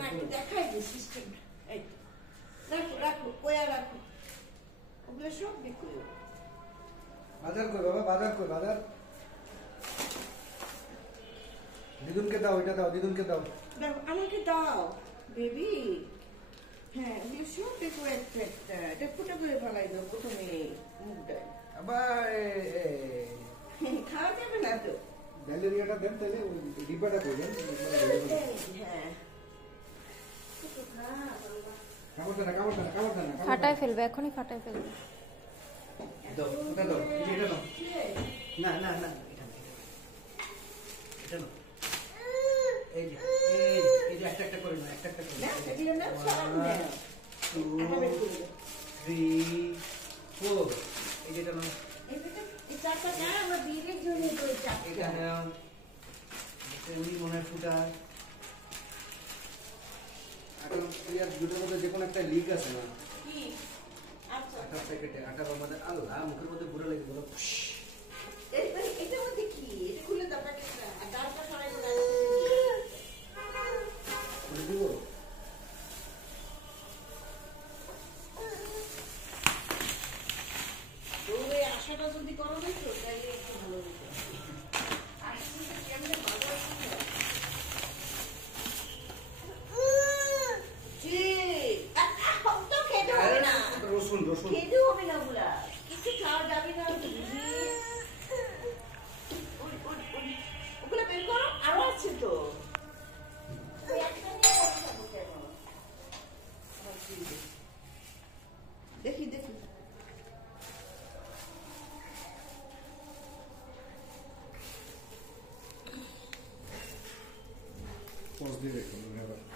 না দেখাই যে সিস্টেম এই রাখো রাখো কোয়া রাখো ওগুলো সব দেখো বাজার কই বাবা বাজার কই বাজার দিদুনকে দাও এটা দাও দিদুনকে দাও দাও আমাকে দাও বেবি হ্যাঁ ওগুলো সব দেখো একটা একটা এটা ফুটা করে ফেলাই দাও প্রথমে মুখটা আবার খাওয়া যাবে না তো গ্যালারিয়াটা দেন তাহলে ওই ডিব্বাটা কই দেন হ্যাঁ ফাটায় ফেলবে এখনই ফাটায় ফেলবে দাও এটা দাও এটা দাও না না না এটা নাও এই যে এই যে একটা একটা করে না একটা একটা করে না এটা না সব না 2 3 4 এই যেটা নাও এই চারটা না আমরা বিয়ের জন্য এই চারটা এটা নাও এটা উনি মনে ফুটা এখন ইয়ার দুটোর মধ্যে যে কোনো একটা লিক আছে না কি আচ্ছা আটার প্যাকেটে আটার মধ্যে আল্লাহ মুখের মধ্যে পুরো লেগে গেল এটার মধ্যে কি এটা খুলে দাও প্যাকেটটা আর ডালটা সরাই দাও বলে দিব তো এই আশাটা যদি করো না তো তাহলে একটু ভালো হতো আশাটা কেমনে ভালো আছে রসুন রসুন খেতে হবে না ওগুলা কিছু খাওয়া যাবে না ওগুলা বের করো আরো আছে তো দেখি দেখি পজ দিয়ে দেখুন